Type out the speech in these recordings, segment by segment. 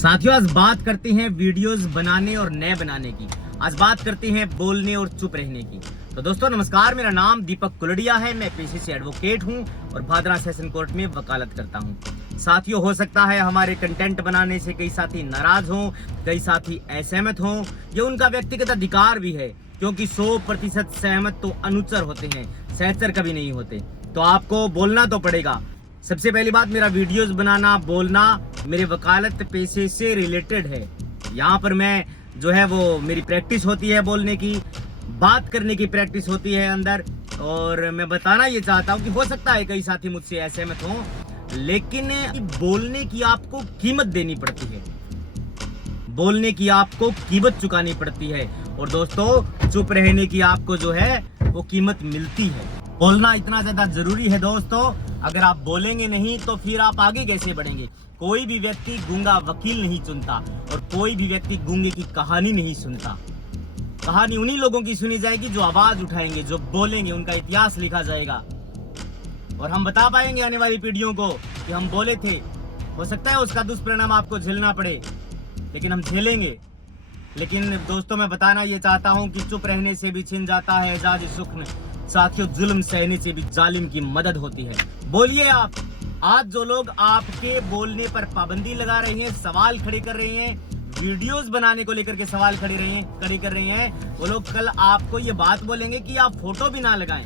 साथियों, आज बात करते हैं वीडियोस बनाने और नए बनाने की। आज बात करते हैं बोलने और चुप रहने की। तो दोस्तों नमस्कार, मेरा नाम दीपक कुलड़िया है। मैं पेशे से एडवोकेट हूं और भादरा सेशन कोर्ट में वकालत करता हूं। साथियों, हो सकता है हमारे कंटेंट बनाने से कई साथी नाराज हों, कई साथी असहमत हों। ये उनका व्यक्तिगत अधिकार भी है, क्योंकि 100% सहमत तो अनुचर होते हैं, सहचर कभी नहीं होते। तो आपको बोलना तो पड़ेगा। सबसे पहली बात, मेरा वीडियोस बनाना, बोलना मेरे वकालत पेशे से रिलेटेड है। यहाँ पर मैं जो है वो मेरी प्रैक्टिस होती है, बोलने की, बात करने की प्रैक्टिस होती है अंदर। और मैं बताना ये चाहता हूँ कि हो सकता है कई साथी मुझसे असहमत हों, लेकिन बोलने की आपको कीमत देनी पड़ती है, बोलने की आपको कीमत चुकानी पड़ती है। और दोस्तों, चुप रहने की आपको जो है वो कीमत मिलती है। बोलना इतना ज्यादा जरूरी है दोस्तों। अगर आप बोलेंगे नहीं तो फिर आप आगे कैसे बढ़ेंगे। कोई भी व्यक्ति गूंगा वकील नहीं चुनता और कोई भी व्यक्ति गूंगे की कहानी नहीं सुनता। कहानी उन्हीं लोगों की सुनी जाएगी जो आवाज उठाएंगे, जो बोलेंगे, उनका इतिहास लिखा जाएगा और हम बता पाएंगे आने वाली पीढ़ियों को कि हम बोले थे। हो सकता है उसका दुष्परिणाम आपको झेलना पड़े, लेकिन हम झेलेंगे। लेकिन दोस्तों, मैं बताना ये चाहता हूँ कि चुप रहने से भी छिन जाता है एजाज सुख। साथियों, जुल्म सहने से भी जालिम की मदद होती है। बोलिए आप। आज जो लोग आपके बोलने पर पाबंदी लगा रहे हैं, सवाल खड़े कर रहे हैं, वीडियोस बनाने को लेकर के सवाल खड़े कर रहे हैं, वो लोग कल आपको ये बात बोलेंगे कि आप फोटो भी ना लगाएं।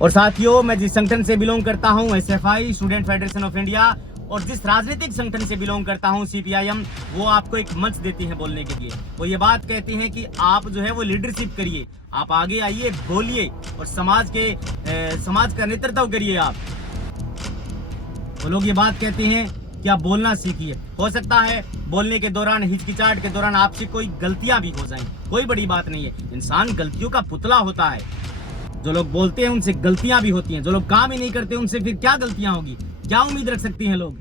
और साथियों, मैं जिस संगठन से बिलोंग करता हूं, SFI student federation of India, और जिस राजनीतिक संगठन से बिलोंग करता हूं, CPIM, वो आपको एक मंच देती है बोलने के लिए। वो ये बात कहते हैं कि आप जो है वो लीडरशिप करिए, आप आगे आइए, बोलिए और समाज का नेतृत्व करिए आप। वो लोग ये बात कहते हैं कि आप बोलना सीखिए। हो सकता है बोलने के दौरान, हिचकिचाहट के दौरान आपसे कोई गलतियां भी हो जाएं, कोई बड़ी बात नहीं है। इंसान गलतियों का पुतला होता है। जो लोग बोलते हैं उनसे गलतियां भी होती हैं, जो लोग काम ही नहीं करते उनसे फिर क्या गलतियां होगी, क्या उम्मीद रख सकती हैं लोग।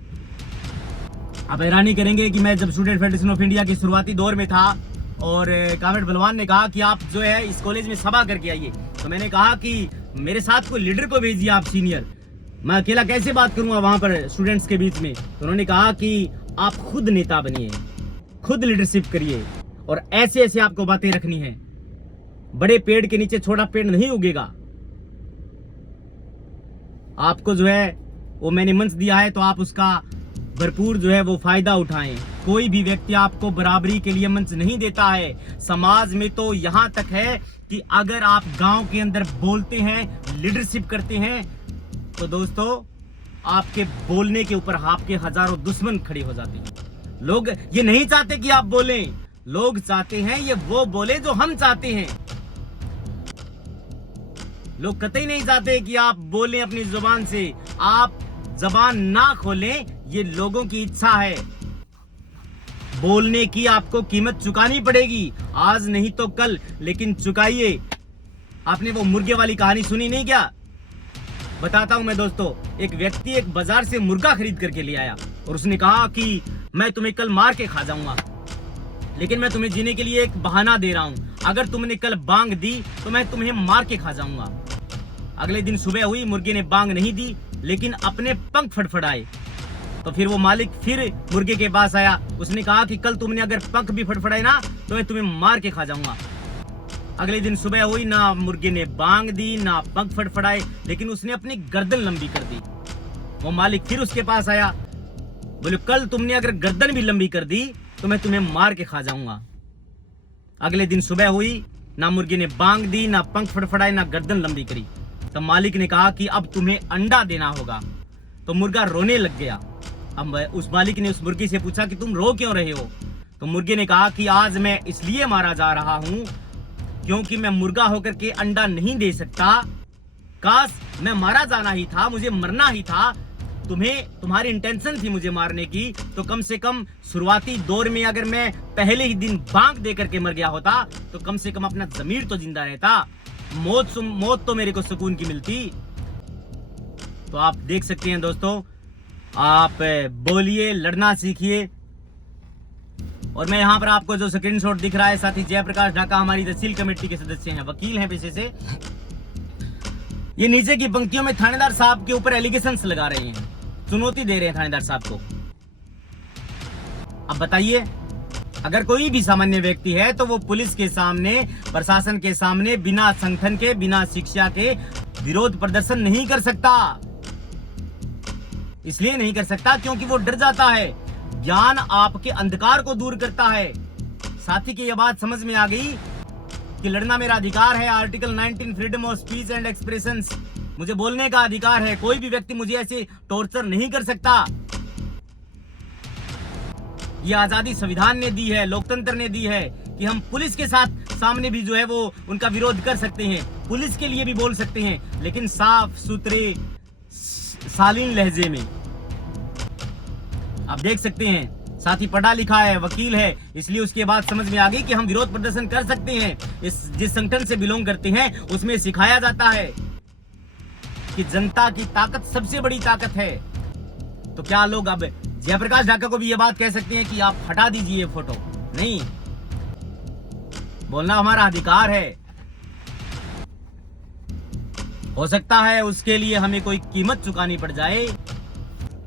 आप हैरानी करेंगे कि मैं जब स्टूडेंट फेडरेशन ऑफ इंडिया के शुरुआती दौर में था और कामेड बलवान ने कहा कि आप जो है इस कॉलेज में सभा करके आइए, तो मैंने कहा कि मेरे साथ कोई लीडर को भेजिए आप सीनियर, मैं अकेला कैसे बात करूंगा वहां पर स्टूडेंट्स के बीच में। तो उन्होंने कहा कि आप खुद नेता बनिए, खुद लीडरशिप करिए और ऐसे ऐसे आपको बातें रखनी है। बड़े पेड़ के नीचे छोटा पेड़ नहीं उगेगा। आपको जो है वो मैंने मंच दिया है, तो आप उसका भरपूर जो है वो फायदा उठाएं। कोई भी व्यक्ति आपको बराबरी के लिए मंच नहीं देता है। समाज में तो यहां तक है कि अगर आप गांव के अंदर बोलते हैं, लीडरशिप करते हैं, तो दोस्तों आपके बोलने के ऊपर आपके हजारों दुश्मन खड़े हो जाते हैं। लोग ये नहीं चाहते कि आप बोलें, लोग चाहते हैं ये वो बोले जो हम चाहते हैं। लोग कतई नहीं चाहते कि आप बोलें अपनी जुबान से, आप जबान ना खोलें, ये लोगों की इच्छा है। बोलने की आपको कीमत चुकानी पड़ेगी, आज नहीं तो कल, लेकिन चुकाइए। आपने वो मुर्गे वाली कहानी सुनी नहीं क्या? बताता हूं मैं दोस्तों। एक व्यक्ति एक बाजार से मुर्गा खरीद करके ले आया और उसने कहा कि मैं तुम्हें कल मार के खा जाऊंगा, लेकिन मैं तुम्हें जीने के लिए एक बहाना दे रहा हूं। अगर तुमने कल बांग दी तो मैं तुम्हें मार के खा जाऊंगा। अगले दिन सुबह हुई, मुर्गे ने बांग नहीं दी, लेकिन अपने पंख फड़फड़ाए। तो फिर वो मालिक फिर मुर्गे के पास आया, उसने कहा कि कल तुमने अगर पंख भी फड़फड़ाए ना तो मैं तुम्हें मार के खा जाऊंगा। अगले दिन सुबह हुई, ना मुर्गे ने बांग दी, ना पंख फड़फड़ाए, लेकिन उसने अपनी गर्दन लंबी कर दी। वो मालिक फिर उसके पास आया, बोले कल तुमने अगर गर्दन भी लंबी कर दी तो मैं तुम्हें मार के खा जाऊंगा। अगले दिन सुबह हुई, ना मुर्गे ने बांग दी, ना पंख फड़फड़ाए, ना गर्दन लंबी करी। तब मालिक ने कहा कि अब तुम्हें अंडा देना होगा। तो मुर्गा रोने लग गया। अब उस मालिक ने उस मुर्गी से पूछा कि तुम रो क्यों रहे हो? तो मुर्गे ने कहा कि आज मैं इसलिए मारा जा रहा हूं क्योंकि मैं मुर्गा होकर के अंडा नहीं दे सकता। काश मैं मारा जाना ही था, मुझे मरना ही था। तुम्हारी इंटेंशन थी मुझे मारने की, तो कम से कम शुरुआती दौर में अगर मैं पहले ही दिन बांग दे करके मर गया होता तो कम से कम अपना जमीर तो जिंदा रहता। मौत तो मेरे को सुकून की मिलती। तो आप देख सकते हैं दोस्तों, आप बोलिए, लड़ना सीखिए। और मैं यहाँ पर आपको जो स्क्रीनशॉट दिख रहा है, साथी जयप्रकाश ढाका हमारी तहसील कमेटी के सदस्य हैं, वकील हैं पेशे से। ये नीचे की पंक्तियों में थानेदार साहब के ऊपर एलिगेशंस लगा रहे हैं, चुनौती दे रहे हैं थानेदार साहब को। अब बताइए, अगर कोई भी सामान्य व्यक्ति है तो वो पुलिस के सामने, प्रशासन के सामने बिना संगठन के, बिना शिक्षा के विरोध प्रदर्शन नहीं कर सकता। इसलिए नहीं कर सकता क्योंकि वो डर जाता है। ज्ञान आपके अंधकार को दूर करता है। साथी की यह बात समझ में आ गई कि लड़ना मेरा अधिकार है। Article 19 freedom of speech and expression, मुझे बोलने का अधिकार है। कोई भी व्यक्ति मुझे ऐसे टॉर्चर नहीं कर सकता। ये आजादी संविधान ने दी है, लोकतंत्र ने दी है कि हम पुलिस के साथ सामने भी जो है वो उनका विरोध कर सकते हैं, पुलिस के लिए भी बोल सकते हैं, लेकिन साफ सुथरे शालीन लहजे में। आप देख सकते हैं, साथी पढ़ा लिखा है, वकील है, इसलिए उसके बाद समझ में आ गई कि हम विरोध प्रदर्शन कर सकते हैं। जिस संगठन से बिलोंग करते हैं उसमें सिखाया जाता है कि जनता की ताकत सबसे बड़ी ताकत है। तो क्या लोग अब जयप्रकाश ढाका को भी ये बात कह सकते हैं कि आप हटा दीजिए ये फोटो? नहीं, बोलना हमारा अधिकार है। हो सकता है उसके लिए हमें कोई कीमत चुकानी पड़ जाए,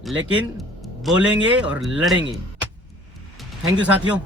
लेकिन बोलेंगे और लड़ेंगे। थैंक यू साथियों।